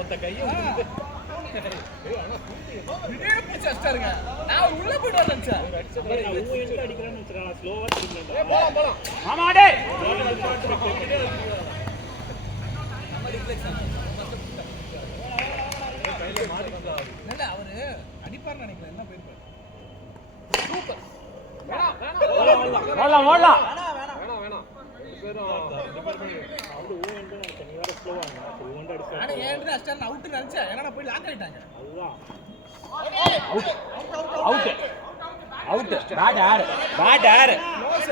ஒத்த கையை அடிச்சாருங்க. நான் உள்ள போயிட்டு நினைச்சேன். அடிக்கிறேன்னு வச்சுக்கலாம். ஸ்லோவா திரும்பி போலாம். ஆமா டேய். இல்ல அவரு அடிப்பார்னு நினைக்கிறேன். என்ன போயிருப்பாரு. சூப்பர். ஓடலாம் ஓடலாம். வேணாம். பேரும் அவரு ஓவன்ட் நினைச்சேன். நீ வேற ஸ்லோவா இருந்தா. ஓவன்ட் அடிச்சா. ஆனா ஏன்டா அஸ்டார் அவுட் நினைச்சேன். ஏன்னா நான் போய் லாக் ஆயிட்டாங்க. அதுதான். அவுட் பேட் ஆர் க்ளோஸ்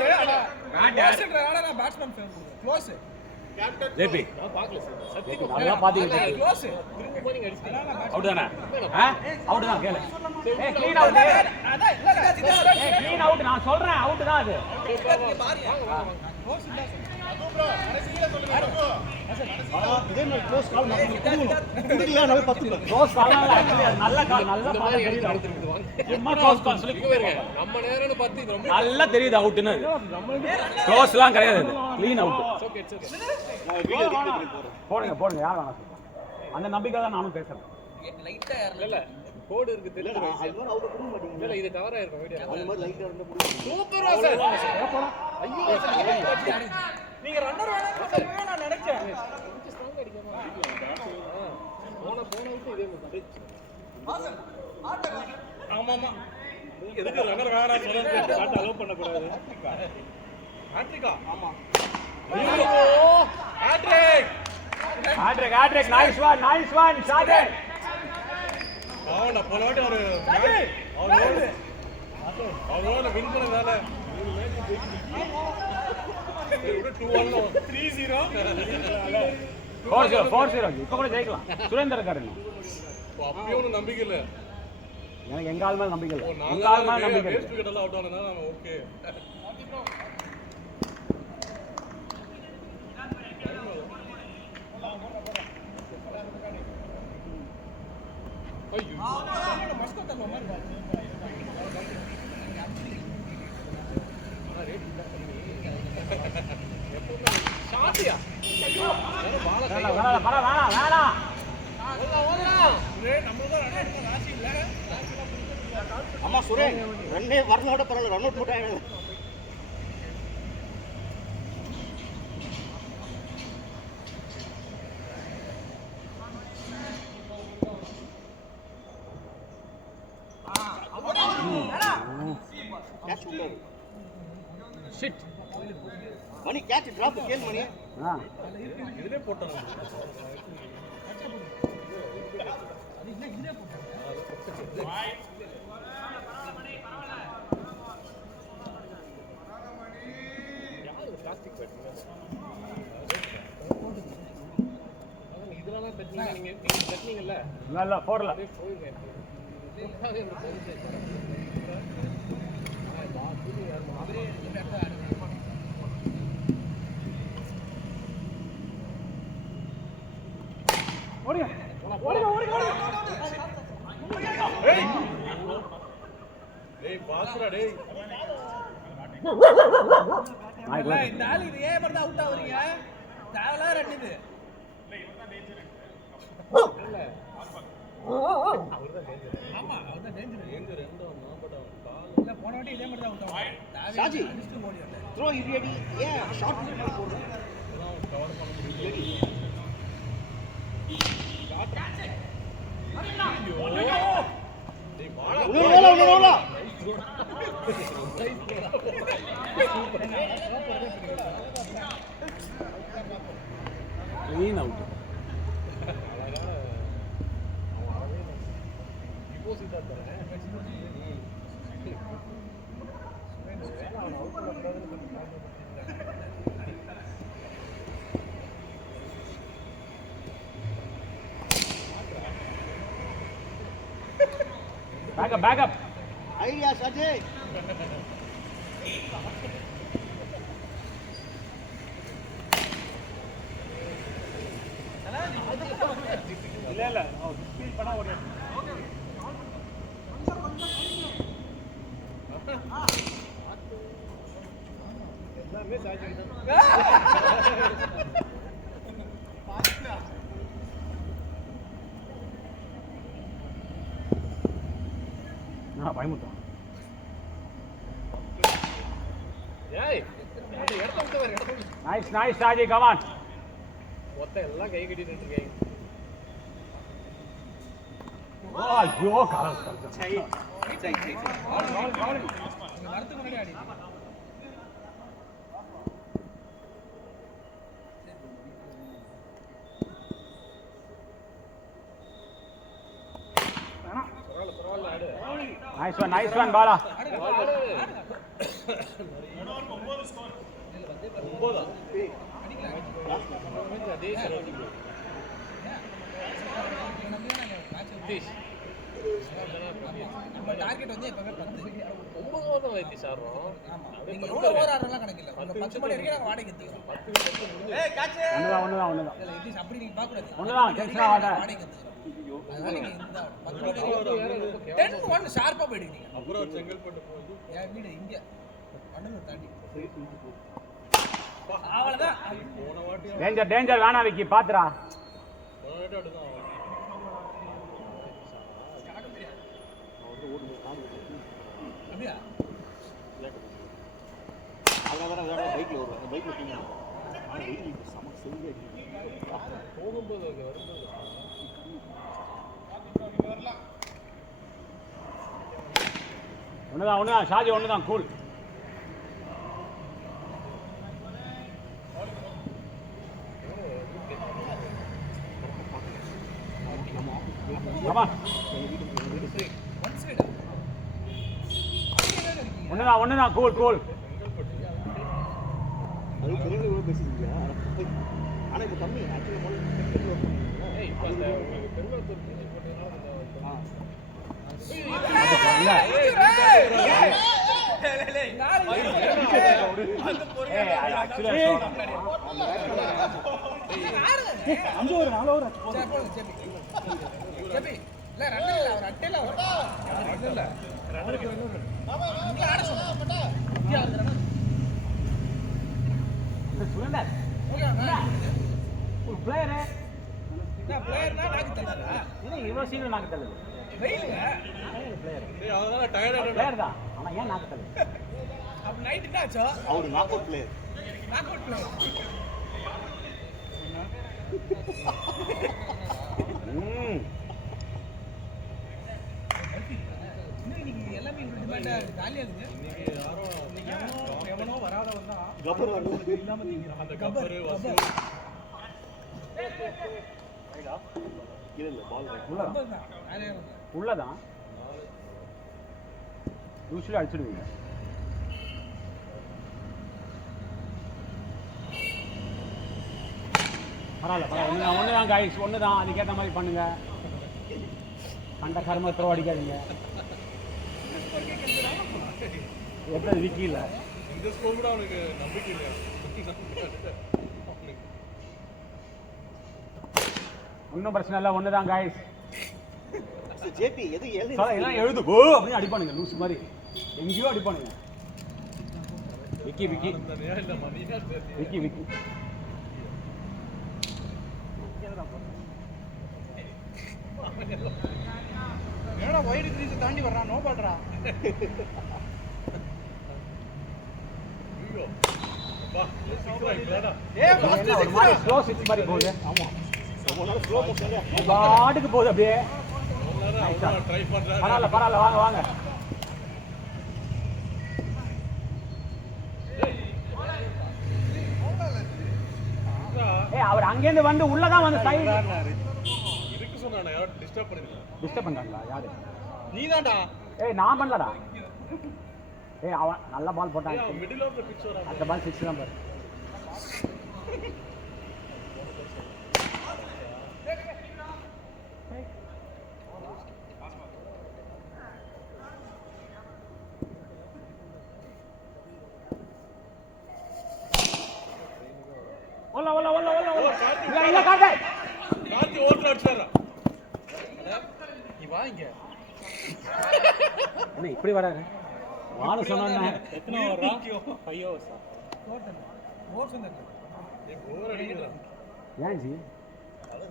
ஆனா நான் பேட்ஸ்மேன் ஃபேவர் கொடுக்கிறேன். க்ளோஸ். ஜேபி நான் பார்க்கல சார். சத்தியமா நல்லா பாத்தீங்க. க்ளோஸ். திரும்ப போய் நீங்க அடிச்சீங்க. அவுட் தானே? அவுட் தான் கேளு. ஏய் க்ளீன் அவுட். அதான் இல்ல க்ளீன் அவுட் நான் சொல்றேன். அவுட் தான் அது. வாங்க. க்ளோஸ் இல்ல. அது ப்ரோ கடைசில சொல்லுங்க. இதே மாதிரி க்ளோஸ் கால் நம்ம குடுக்கல நம்ம 10 க்ளோஸ் கால் ஆக்சுவலி அது நல்ல கால் நல்லா பாத்தா தெரியுது. சும்மா க்ளோஸ் கால் சொல்லி பாருங்க. நம்ம நேரம்னு பார்த்து இது ரொம்ப நல்லா தெரியுது அவுட்னு. க்ளோஸ்லாம் கிடையாது. Clean out. ஓகே. நான் வீடியோ எடிட் பண்ணி போறேன். போடுங்க யார் வேணா சொல்லுங்க. அந்த நம்பிக்கை தான் நானும் பேசுறேன். லைட்டா இல்ல கோட் இருக்கு தெரியல. அது அவுட் பண்ண மாட்டீங்க. இல்ல இது கவர் ஆயிருக்கும் வீடியோ. அந்த மாதிரி லைட்டா இருந்தா புடிக்கும். சூப்பர் வாசல். ஐயோ நீங்க ரன்னர் வேணா நான் நினைச்சேன். கொஞ்சம் ஸ்ட்ராங் அடிக்காம போன விட்டு இதே மாதிரி வாசல் ஆமாமா. எதுக்கு ரன்னர் வேணா சொல்லுங்க. காட்ட அலோ பண்ண கூடாது. ஆட்ரிகா. ஆமா. ஐயோ ஹேட்ரிக் நைஸ் ஒன் ஷாட். அவன போன வாட்டி அவரோட வின் பண்ணதால 2-1 3-0 4-0 இப்ப கூட ஜெயிக்கலாம். சுரேந்தர் இருக்காரு. அப்பயும் ஒன்றும் நம்பிக்கை இல்லை. எனக்கு எங்க ஆள் மேல நம்பிக்கை இல்லை. உங்க ஆள் மேல நம்பிக்கை இல்லை. வேஸ்ட் விக்கெட் எல்லாம் அவுட் ஆனதா நம்ம ஓகே. ஐயோ மஸ்கோ தள்ள மாதிரி ஷாட்டியா வேணாம். அம்மா சுரேன் ரன்னே வரலோட பரவாயில்ல. ரன் அவுட் போட்டாங்க. ஷிட் மணி கேட்ச் டிராப் கேள் மணி. இதுலயே போட்டாங்க. இதெல்லாம் தட்டினீங்க. நீங்க தட்டினீங்கல்ல இல்ல போடல. பாக்குறா டேய். இந்த ஆளு இது ஏன் மட்டும் அவுட் ஆவறீங்க? தேவலா ரன் இது. இல்ல ஆமா அவர்தான் டேஞ்சர். எங்க ரெண்டோ மாம்பட கால் இல்ல போன வாட்டி இதே மட்டும் அவுட் ஆவாங்க. சாஜி அடிச்சு ஓடி வரல. த்ரோ இடியடி ஏன் ஷார்ட் பண்ணி போடுற. இதெல்லாம் கவர் பண்ண முடியல. டேய் Bala clean out. Backup. Idea, Sajay. இல்ல ஸ்பீட் பண்ணா ஓடி. எல்லாமே சாஜி தான். பயமுட்டான். ஏய் அந்த இடத்த விட்டு வர இடத்த விட்டு. Nice Shaji, come on. மொத்த எல்லாம் கை கட்டிட்டு இருக்கீங்க. ஐயோ கால். சை வரதுக்கு முன்னாடி ஆடி. பரவாயில்ல ஆடு. Nice one Bala. அதே நம்ம டார்கெட் வந்து எப்பவுமே 10. 9 ஓவர் வைத்தி சாரோம். நீங்க எவ்வளவு ஓவர் ஆடுறலாம் கணக்கில்ல. 10 மணி வரைக்கும் நாங்க வாடகை எடுத்துக்கிறோம். 10 ஏய் காச்சே. ஒண்ணுதான். இல்ல இது அப்படி நீங்க பார்க்க கூடாது. ஒண்ணுதான் டென்ஷன் ஆகாத. வாடகை எடுத்துக்கிறோம். அதனால நீங்க இந்த 10 மணி வரைக்கும் 10-1 ஷார்ப்பா போயிடுங்க. அப்புறம் செங்கல்பட்டு போகுது. என் வீடு இங்க மண்ணூர் தாண்டி. அவ்வளவுதான். போன வாட்டி டேஞ்சர் வேணா விக்கி பாத்துடா. போன வாட்டி அடுதான். அப்படியா? அதான் பைக்ல வருவாங்க. பைக்ல போகணும். ஆனா வெயில் சம செஞ்சு போகும்போது வரும்போது ஒண்ணுதான் ஷாஜி ஒண்ணுதான் கூல். One side. ஒண்ணுதான் கூல். அது பெரியவங்க கூட பேசிட்டீங்க. ஆனா இப்போ கம்மி ஆக்சுவலா முதல்ல ஏய் இப்போ அந்த பெருமாத்தூர் பிரிட்ஜ் போட்டதுனால இவ்வளவு சீக்கிரம் நாக்கு தள்ளுது. பிளேயர் தான், ஆனா ஏன் நாக்கு தள்ளுது? அவர் நாக் அவுட் பிளேயர். எவனோ வராதவன் தான் கபர் வந்து இல்லாம தீங்கிறான். அந்த கப்பரு வசூல் இல்ல பால் உள்ளதான் யூஸ்வலி அடிச்சிடுவீங்க. பரவாயில்ல ஒண்ணுதான் காய்ஸ், ஒண்ணுதான். அதுக்கேற்ற மாதிரி பண்ணுங்க. கண்ட கர்ம த்ரோ அடிக்காதீங்க. எப்படி விக்கி இல்ல இந்த ஸ்கோர் கூட அவனுக்கு நம்பிக்கை இல்லையா? ஒன்றும் பிரச்சனை இல்லை. ஒண்ணுதான் காய்ஸ். ஜேபி எது எல்லாம் எழுது ஓ அப்படின்னு அடிப்பானுங்க லூஸ் மாதிரி. எங்கேயோ அடிப்பானுங்க. விக்கி இல்ல மணியா விக்கி என்னடா வைட் கிரீஸ் தாண்டி வர்றான். நோ பால்றா. ஐயோ வா சிக்ஸ்டா ஏய் ஃபர்ஸ்ட் ஒரு மாதிரி ஸ்லோ சிக்ஸ் மாதிரி போகுது. ஆமா ரொம்ப நாள் ஸ்லோ போச்சல. பாட்டுக்கு போகுது அப்படியே. ட்ரை பண்றாரு. பரவாயில்ல வாங்க. அவர் அங்கேருந்து வந்து உள்ளதான் வந்து சைடு இருக்கு சொன்னானே யாரோ டிஸ்டர்ப் பண்றாங்களா? யாரு? நீதான்டா. ஏய் நான் பண்ணலடா. ஏய் அவன் நல்ல பால் போட்டான். மிடில் ஆஃப் தி பிட்ச் வரா. அந்த பால் 6 தான் பாரு. இல்ல காட்டு. கார்த்தி ஓட்டல அடிச்சாரா? நீ வா இங்க. என்ன இப்படி வராரு? வான சொன்னானே. எத்தனை ஓவரா? 5 ஓவர்ஸ். டோட்டல் ஓவர்ஸ் வந்து ஏ ஓவர் அடிக்குதா? ஏன் ஜி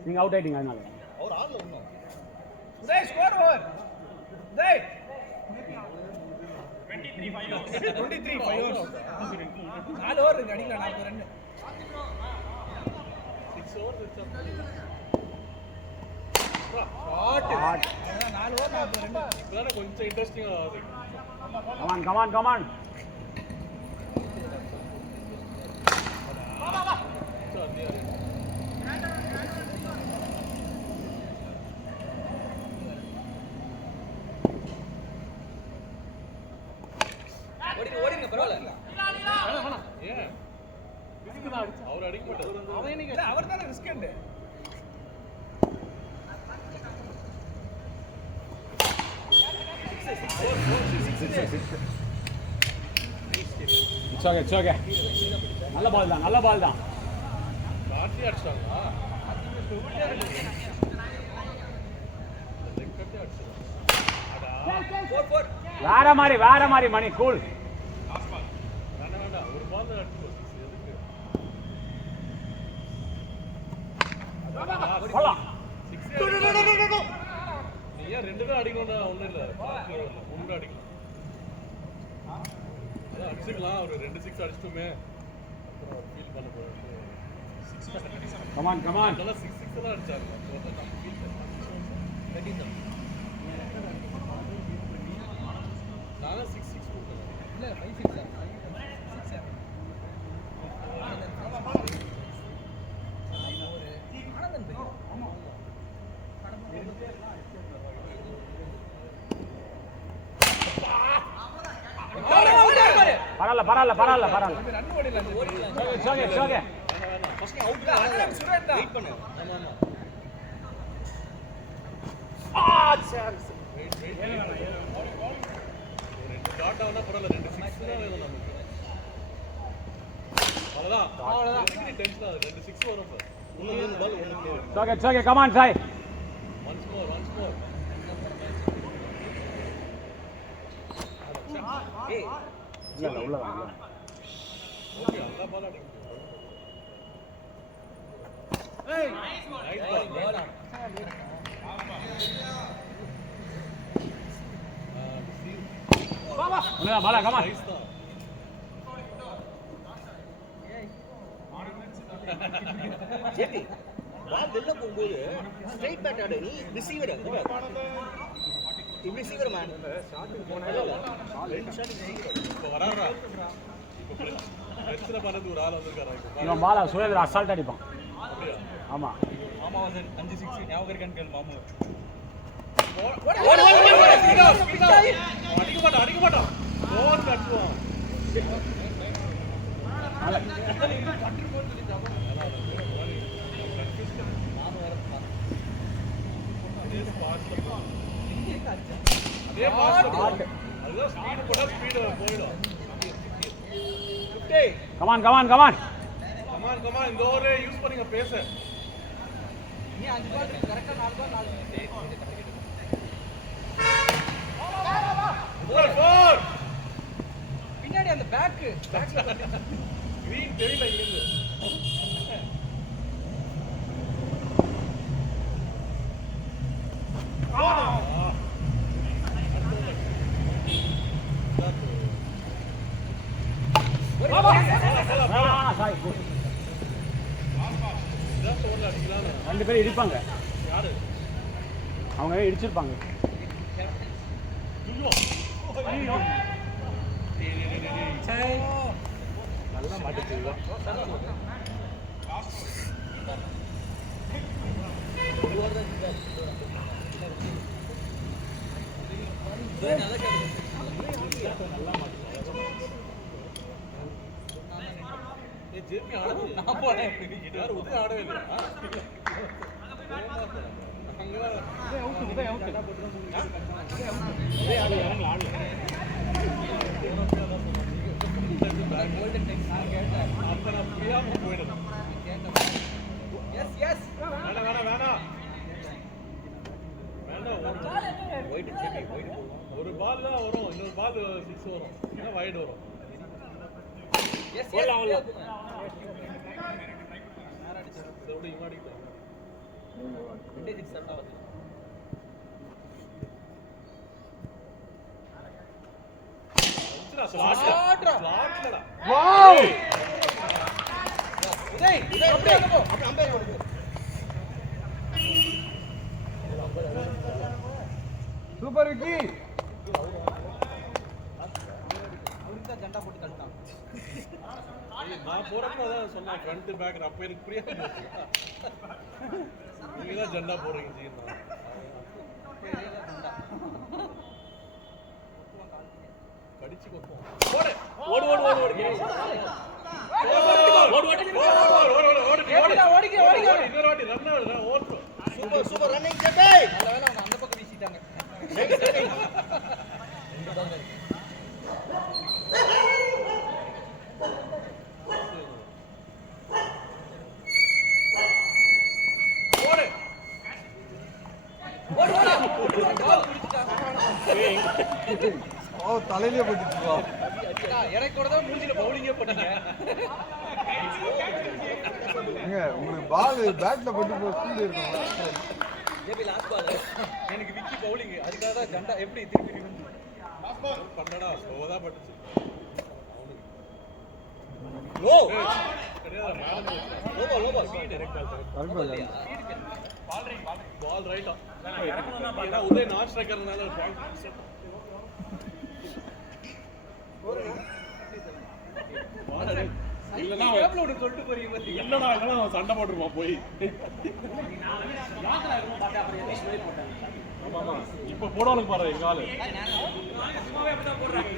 நீங்க அவுட் ஆயிட்டீங்க அதனால. அவர் ஆல்ல இன்னும் Uday score over. Uday 23 5 overs 4 over இருக்கு அடிக்கலாம் 40 ரன் 6 overs வச்சா ஷாட் 4 ஓவர் 40 ரன் இப்பதான் கொஞ்சம் இன்ட்ரெஸ்டிங்கா ஆகுது come on ஓடிங்க பரவாயில்ல ஏன் அவர் அடிக்க மாட்டார் அவன் என்ன அவர் தான ரிஸ்க் அண்ட் it's okay நல்ல பால் தான் கார்த்தி அடிச்சாங்களா வேற மாதிரி மணி கூல் வேண்டாம் ஒரு பால் தான் அடிச்சு எதுக்கு போலாம் நீ ஏன் 2 தான் அடிக்கணும்னா ஒண்ணும் இல்ல 3 அடிக்கலாம் அதான் அடிச்சுக்கலாம் ஒரு 2 6 அடிச்சிட்டுமே அப்புறம் ஃபீல் பண்ண போறேன் come on நல்லா 6 6 எல்லாம் அடிச்சாங்க நாங்க 6 6 கொடுத்தோம் இல்ல 5 6 பரவாயில்ல ரன் ஓடிடலாம் it's okay first out wait பண்ணு ரெண்டு டாட் ஆனா பரவாயில்ல 2 6 தான் வேணும் நமக்கு அவ்வளவுதான் டென்ஷன் ஆகுது 2 6 வரும் சார் இன்னும் 3 பால் 1 it's okay come on try once more ஏய் உள்ள ஓகே அந்த பால் அடிங்க ஏய் நைஸ் பால் உள்ள பாலா come on நைஸ் தான் ஜேபி பால் வெளில போகும்போது ஸ்ட்ரைட் பேட் ஆடு நீ ரிசீவர் இப்படி ரிசீவர் மேன் ஷாட்டுக்கு போனால 2 ஷாட் ரிசீவர் இப்போ வராரா இப்போ பிரச்சனை பண்ணது ஒரு ஆள் வந்திருக்காரா இப்போ இவன் பாலா சுரேந்திர அசால்ட் அடிப்பான் அப்படியா ஆமா மாமா வந்து 5 6 ஞாபகம் இருக்கான்னு கேளு மாமா அடிக்க மாட்டான் ஓவர் கட்டுவான் அதுதான் ஸ்பீடு போட்டா ஸ்பீடு போயிடும் come on கமான் இந்த ஓவரே யூஸ் பண்ணுங்க பேச நீ 5 பால் இருக்கு கரெக்ட்டா 4 பால் 4 பின்னாடி அந்த பேக் கிரீன் தெரியல இருந்து ரெண்டு பேரும் இடிப்பாங்க யாரு அவங்க இடிச்சிருப்பாங்க நல்லா மாட்டுச்சு ஜெர்மி ஆடவே நான் போனேன் யாரும் உதவி ஆடவே இல்லை ஒரு பால் தான் வரும் இன்னொரு பால் 6 வரும் இல்ல வைட் வரும் வாவ் உதய் அப்படியே அங்க போ. சூப்பர் விக்கி நான் போறப்ப தான் சொன்னேன் ஃப்ரண்ட் பேக் அப்ப எனக்கு புரியாது. நீங்க தான் ஜெண்டா போடுறீங்க சீக்கிரம். கடிச்சு கொப்போம். ஓடு ஓடு ஓடு ஓடு ஓடு. இன்னொரு வாட்டி ரன் ஓடு. சூப்பர் சூப்பர் ரன்னிங் ஜெபே. நல்ல வேளை அவங்க அந்த பக்கம் வீசிட்டாங்க. தலையிலே போட்டுச்சுப்பா. எனக்கு கூட தான் மூஞ்சில பவுலிங்கே போட்டீங்க. உங்களுக்கு பால் பேட்ல போட்டு ஸ்பீடு இருக்கும். ஜேபி லாஸ்ட் பால் எனக்கு விக்கி பவுலிங் அதுக்காக தான் ஜண்டா எப்படி திருப்பி விழுந்து பண்ணடா சோதா பட்டுச்சு. லோ கிடையாது லோ லோ ஸ்பீட் டைரக்ட் பால் ரைட்டா. இறக்கணும்னா ஏன்னா உதய் நான் ஸ்ட்ரைக்கர்னால இல்லனா கேப்ல ஒரு சொல்லிட்டு போறீங்க. இல்லடா இல்லனா சண்டை போட்டுருவான் போய். லாக்ல இருக்கும் பார்த்தா அப்புறம் எதிஷ் வெளிய போட்டாங்க. ஆமா இப்ப போடுவானுங்க பாரு எங்க ஆளு. சும்மாவே அப்படி தான் போடுறாங்க.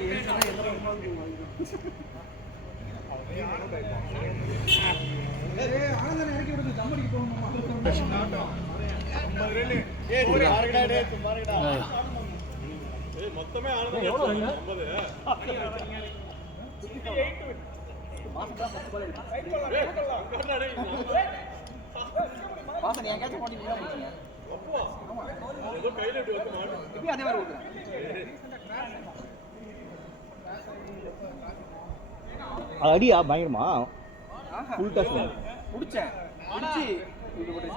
ஆனந்தன் இறக்கி விடுங்க கம்பெனிக்கு போகணுமா? ஏய் மொத்தமே ஆனந்தம் எவ்வளவு 50. வாசன் என் கேட்ச் போட்டு நீங்க போறீங்க. ஏதோ கையில இப்படி வந்து மாட்டு. இப்படி அதே மாதிரி ஓடுறேன். அடியா பயங்கரமா ஃபுல் டச் புடிச்சேன். புடிச்சி இது போட்டு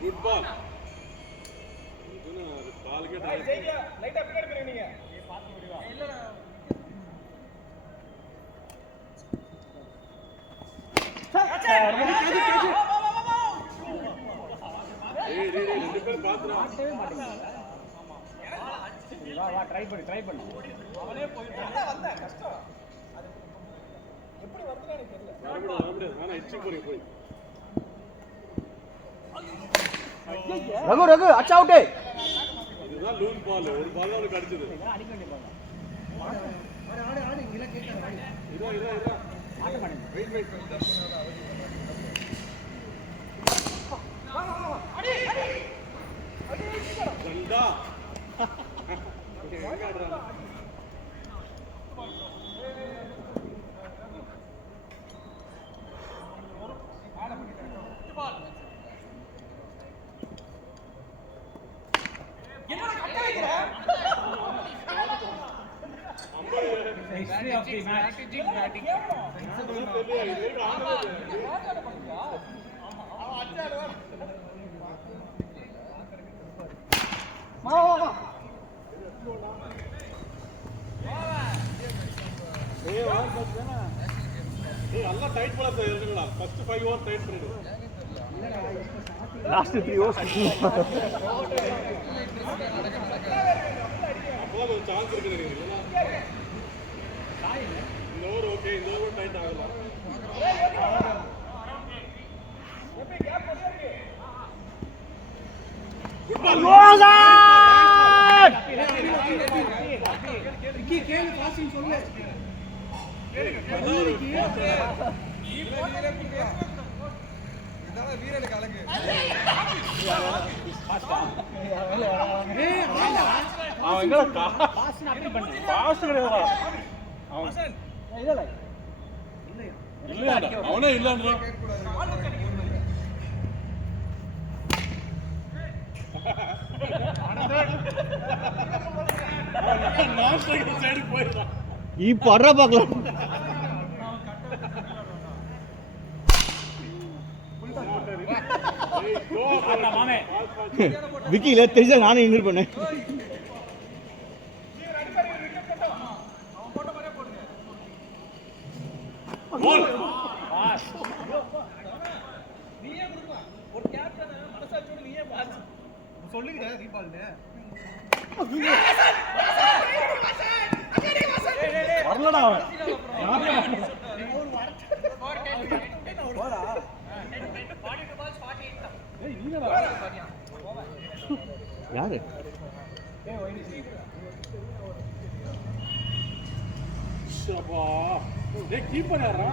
குட் பால். இதுனா பாலுக்கே லைட்டா பின்னாடி போறீங்க. ஏய் ரெண்டு பேர் பாத்துறா. வா ட்ரை பண்ணு. அவனே போயிட்டான். வந்தா கஷ்டம். அது எப்படி வருதுன்னு எனக்கு தெரியல. அப்படியே நான் எச்சி போறேன் போய். ரகு அச்சா அவுட். இதுதான் லூஸ் பால். ஒரு பால் அவனுக்கு அடிச்சது. அடிக்க வேண்டிய பால் ஆடு இங்க கேட்கறாங்க. இதா ஆட்ட மாட்டேன். வெயிட் ஜண்டா. எங்க ஆடுறான்? History of the match. நல்லா டைட் பண்ண தெரியுங்களா? ஃபர்ஸ்ட் 5 ஓவர் டைட் பண்ணிடு. லாஸ்ட் 3 ஓவர்ஸ் அப்போ ஒரு சான்ஸ் இருக்கு தெரியுங்களா? இந்த ஓவர் ஓகே, இந்த ஓவர் டைட் ஆகலாம். Good ball. விக்கி கேளு பாசிங் சொல்லு. வீரனுக்கு அழகு. அவன் எங்க பாஸ் அப்படி பண்ணு. பாஸ் கிடையாதா? அவன் இல்ல இல்லையா? அவனே இல்லன்றா. இப்போ அட்ரா பார்க்கலாம். விக்கில தெரிஞ்சா நானே இன்வைட் பண்ணேன். வரலடா அவன். யாரு கீப்பர் யாரா?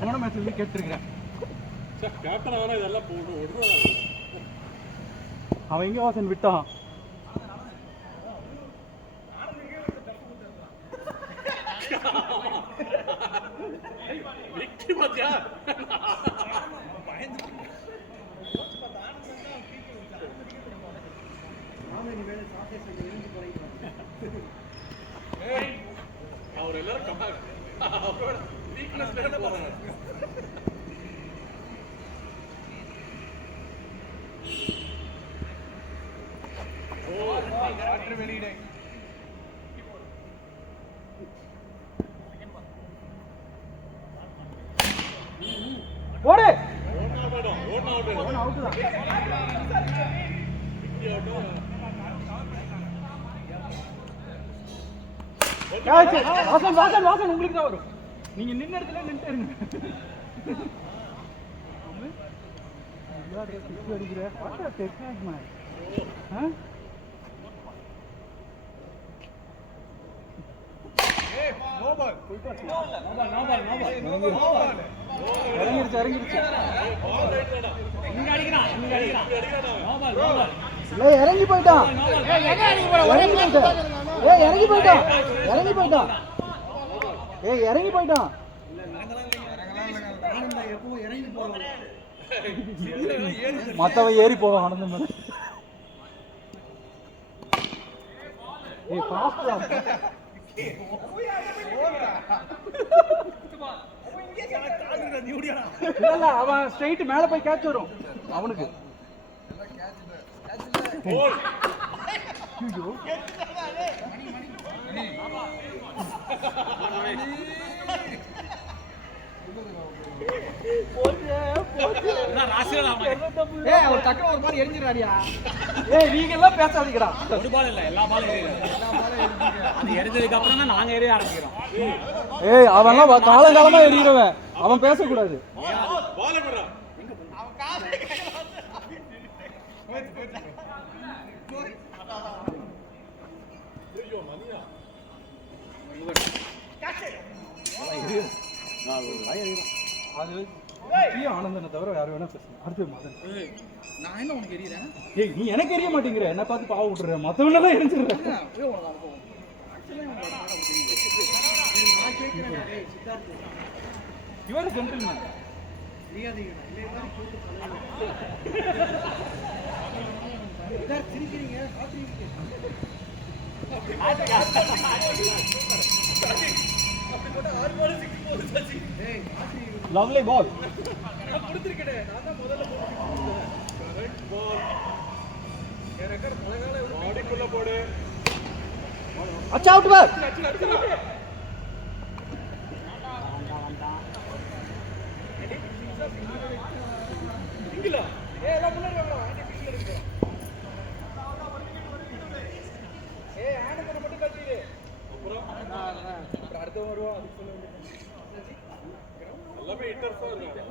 போன மேட்ச்ல கேட்டிருக்கிறேன். அவன் எங்க வாசன் விட்டான். அவர் எல்லாரும் அவரோட வீக்னஸ் போறாங்க. வெளியிட ஓடு வாசன் வாசன் வாசன் உங்களுக்கு தான் வரும். நீங்க நின்ன இடத்துல நின்று இருங்க. இறங்கி போயிட்டான். இறங்கி போயிட்டான். இறங்கி போயிட்டான். இறங்கி போயிட்டான். மத்தவன் ஏறி போவான். ஆனந்தம் அவன் ஸ்ட்ரைட் மேல போய் கேட்ச் வரும் அவனுக்கு. ஒரு டக்குனு ஒரு பால் எரிஞ்சிடாடியா. நீங்க எல்லாம் பேசாதீங்கடா. ஒரு பால் இல்ல, எல்லா பாலும் அது எரிஞ்சதுக்கு அப்புறம் தான் நாங்க எரிய ஆரம்பிக்கிறோம். அவன் காலங்காலமா எறிகிறவன். அவன் பேசக்கூடாது. அது ஆனந்தனை தவிர யாரும் வேணா பேசணும். அடுத்து மதன். நான் என்ன உனக்கு எரியறேன்? நீ எனக்கு எரிய மாட்டேங்கிற. என்ன பார்த்து பாவ விட்டுற. மத்தவங்க தான் எரிஞ்சிடுறேன். இவரு ஜென்டில்மேன். Lovely ball. நான் கொடுத்திருக்கேன். நான் தான் முதல்ல போடுறேன். கரெக்ட் பால். ஏ ரெக்கார்ட் பலகால பாடிக்குள்ள போடு. அச்சா அவுட் பால். இங்கல. எல்லாம் முன்னாடி வாங்க. ஆண்டி பிச்சில இருக்கு. ஆனந்தனை மட்டும் கட்டிடு. அப்புறம் அடுத்து வருவா. அது சொல்லுங்க. எல்லாமே இன்டர்ஃபா இருக்கு.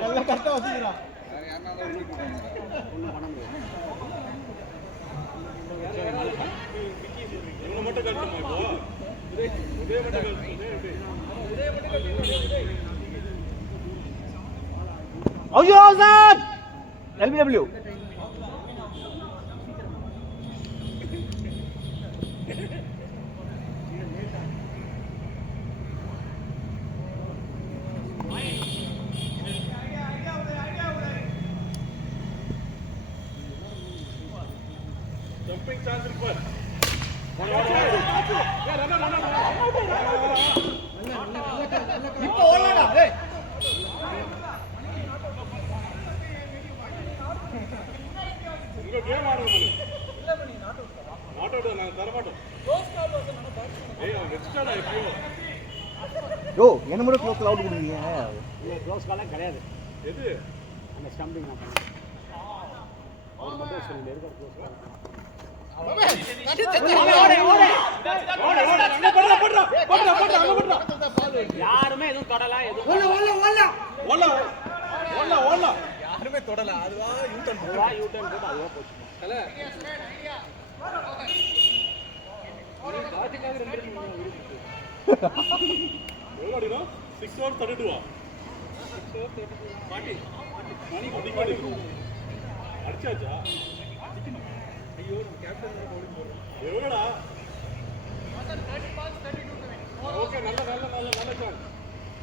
நல்லா கரெக்டா வச்சிரா. யாரனா தான் ஓடி போறாங்க. ஒண்ணும் பண்ண முடியாது. இவங்க மட்டும் கட்டணுமா இப்போ? உதய மட்டும் கட்டணும். உதய மட்டும் கட்டணும். ஐயோ சார். LBW. ஜம்பிங் சான்ஸ் இருக்கு பார். இப்போ ஓடலடா. ஏய் உங்க கேம் ஆடுங்க மணி. நாட் அவுட் நான் தர மாட்டோம். ஏய் அவன் வெச்சிட்டாடா எப்பயோ. யோ என்ன மட்டும் க்ளோஸ் அவுட் கொடுங்க. க்ளோஸ் காலாம் கிடையாது. எது அந்த ஸ்டம்பிங் நான் பண்ணேன். அவர் மட்டும் சொல்லி இருக்க க்ளோஸ் கால். யாருமே எதுவும் தொடல யாருமே தொடல. அதுவா யூட்டன் போட்டு அதுவா போச்சு. எவ்வளோ அடிக்கும் 6 ஓவர் 32 40 மணி அடிச்சாச்சா? ஐயோ நம்ம கேப்டன் பவுலிங் போடுறோம். எவ்வளோடா? ஓகே நல்ல சான்ஸ்.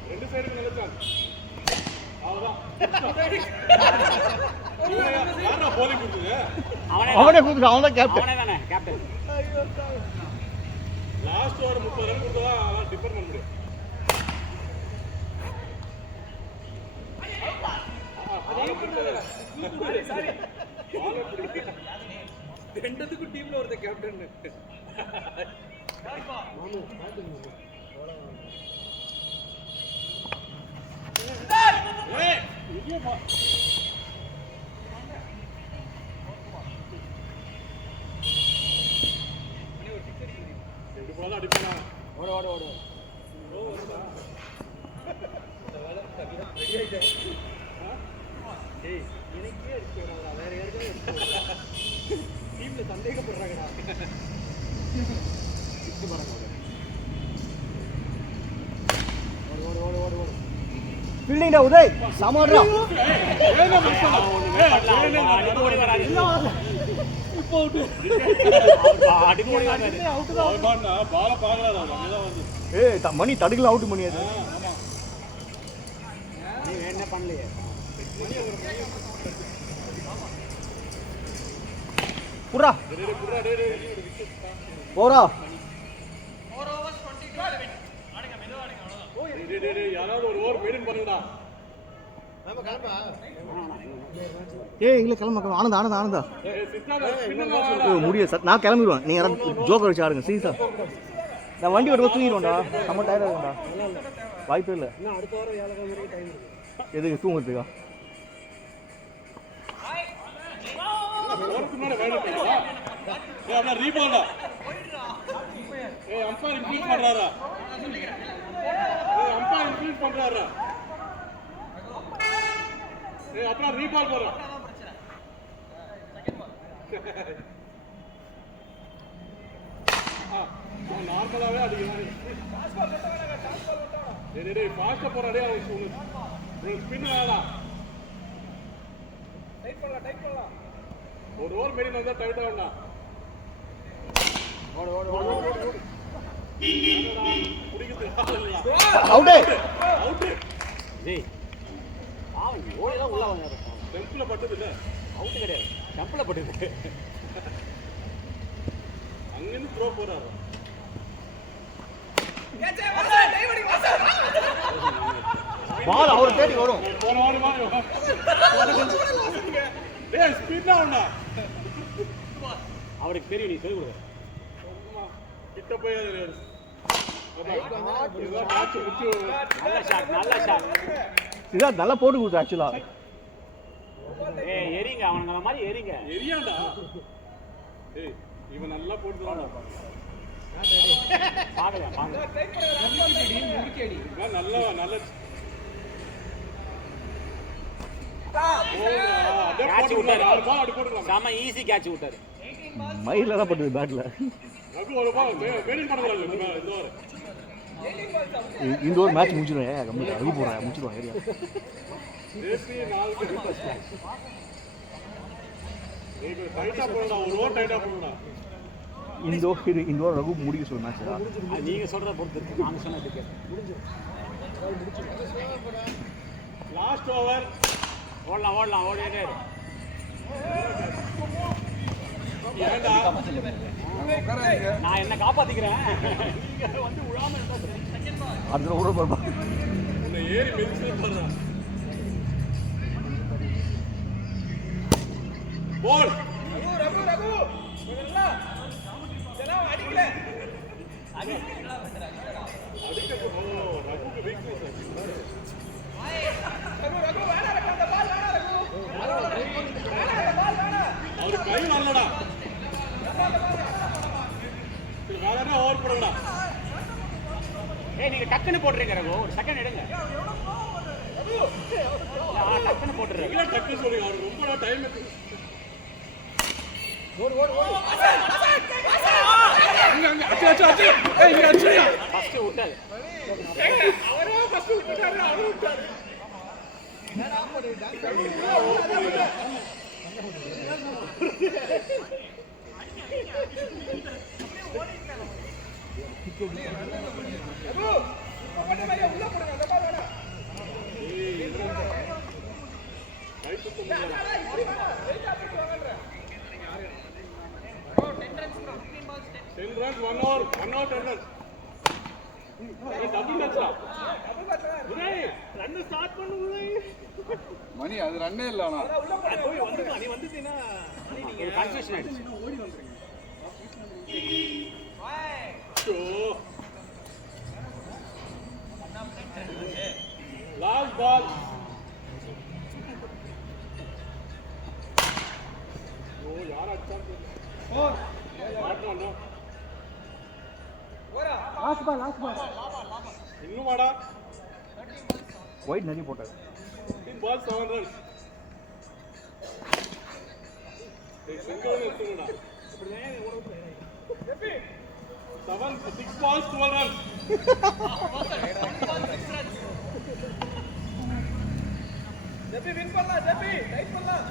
ரெண்டு சைடுக்கு நல்ல சான்ஸ். அவ்வளோதான். யாரா போலிங் கொடுத்தது? அவனே கூப்பிட்டு அவன் தான் கேப்டன். அவனே தானே கேப்டன். லாஸ்ட் ஓவர் 30 ரன் கொடுத்தா அதான் டிஃபர் பண்ண முடியும். ரெண்டுத்துக்கும் டீம்ல ஒருத்த கேப்டன். ஓடு எனக்கே அடிச்சுடா வேற யாருக்கும் டீம்ல சந்தேகப்படுறாங்கடா. ஓடு ஃபீல்டிங்டா உதய் சமோட்ரா. ஏய் மணி தடுக்கல அவுட் பண்ணி அது. நீ என்ன பண்ணலையே புறா போறா. யாராவது ஒரு ஓவர் மெயின்டைன் பண்ணுங்கடா. ஏய் இல்ல கிளம்ப ஆனந்தா முடியாது சார். நான் கிளம்பிடுவேன். நீங்க ஜோக்கர் வச்சு ஆடுங்க சீசா. நான் வண்டி வரும்போது தூங்கிடுவேன்டா. நம்ம டயர்ட் ஆகும்டா. வாய்ப்பே இல்லை. அடுத்த வாரம் வியாழக்கிழமை வரைக்கும் டைம் இருக்கு. எதுக்கு தூங்குறதுக்கா? ரீபால்டா. ஏய் அம்பையர் இன்க்ளூட் பண்றாரா? ஏய் அம்பையர் இன்க்ளூட் பண்றாரா? ஏய் அப்புறம் ரீபால் போறா. நார்மலாவே அடிக்கிறாரு. டேய் ஃபாஸ்டா போறாடே. அவன் ஸ்பின் வேணா. டைட் பண்ணலாம். ஒரு ஓவர் மெயின் வந்தா டைட் ஆகணும். ஓடு. அவுட். டேய் அவன் ஓடில உள்ள வந்தாரு. டெம்பிள்ல பட்டது இல்ல. அவுட் கிடையாது. டெம்பிள்ல பட்டது. அங்க இருந்து த்ரோ போறாரு. பால் அவர் தேடி வரும். போன வாரமா டேய் ஸ்பீடா வந்தா. அவருக்கு தெரியும் நீ சொல்லி கொடு. கிட்ட போய் நல்ல ஷாட். சித்தார்த் நல்லா போட்டு கொடுத்தா ஆக்சுவலா. ஏய் எரிங்க அவங்கள மாதிரி எரிங்க. எரியாண்டா. ஏய் இவன் நல்லா போடுறான்டா. பாருங்க. நல்ல கேட்ச் விட்டாரு. செம ஈஸி கேட்ச் விட்டாரு. மயில தான் பட்டது பேட்ல. இந்த ஒரு மேட்ச் முடிச்சிடுவேன். ரகு போறேன் முடிச்சிடுவான் ஏரியா. இந்த ஒரு ரகு முடிக்க சொல்ல மேட்ச். நீங்க சொல்றத பொறுத்து இருக்கு. நாங்க சொன்னதுக்கு லாஸ்ட் ஓவர். ஓடலாம் ஓடிட்டே நான் என்ன காப்பாத்திக்கிறேன் வந்து விழாம அதில் விட போகிறா உன்னை ஏறி மெதிச்சு பாருடா. போல் ரகு ரகு நல்லா ஜனா அடிக்கல ரகுக்கு வீக்னஸ் ரகு வேணா ரகு அந்த பால் வேணா ரகு அவர் கை நல்லடா. வேற என்ன ஓவர் போடுங்கடா. ஏய் நீங்க டக்குன்னு போடுறீங்க ரகு ஒரு செகண்ட் எடுங்க டக்குன்னு போட்டுறேன் எல்லாம் டக்கு சொல்லுங்க. அவருக்கு ரொம்ப டைம் இருக்கு. ஃபர்ஸ்ட் விட்டாரு அவரே ஃபர்ஸ்ட் விட்டாரு அவரே விட்டாரு மணி அது ரன்னே இல்ல. நீ வந்துட்டீங்கன்னா ஒரு கன்ஃபியூஷன் ஆயிடுச்சு லாஸ்ட் பால். ஓ யார் அடிச்சா மாட்டணும். இன்னும் வாடா. ஒயிட் நிறைய போட்டாரு. 15 balls 7 runs. சிங்கோன்னு எடுத்துங்கடா. 6 balls 12 runs. ஜெபி வின் பண்ணலாம் ஜெபி டைட் பண்ணலாம்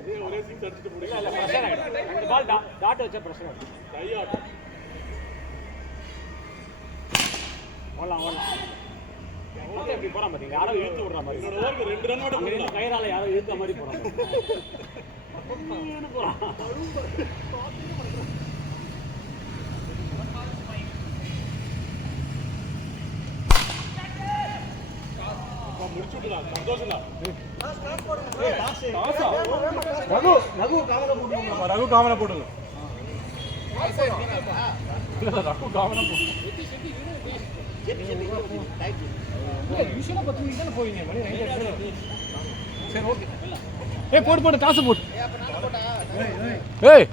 இது ஒரே சிக்ஸ் அடிச்சிட்டு போடுங்க. இல்ல பிரஷர் ஆயிடும் ரெண்டு பால் டாட் வச்சா பிரஷர் ஆயிடும் டை ஆட்டம். ஓடலாம் வந்து எப்படி போறான் பாத்தீங்க யாரோ இழுத்து விடுற மாதிரி என்னோட ஓவருக்கு 2 ரன் மட்டும் அங்க போடுங்க. இருந்து கயிறால யாரோ இழுத்த மாதிரி போறான் போறான் முடிச்சுடலாம். சந்தோஷம்டா. ரகு ரகு காவலை போடுங்க. ரகு காமனா போடுங்க. ரகு காமனா போடுங்க. யூஷுவலா 10 மணிக்கு தானே போவீங்க மணி 9 சரி ஓகே. ஏய் போடு காசு போடு. ஏய்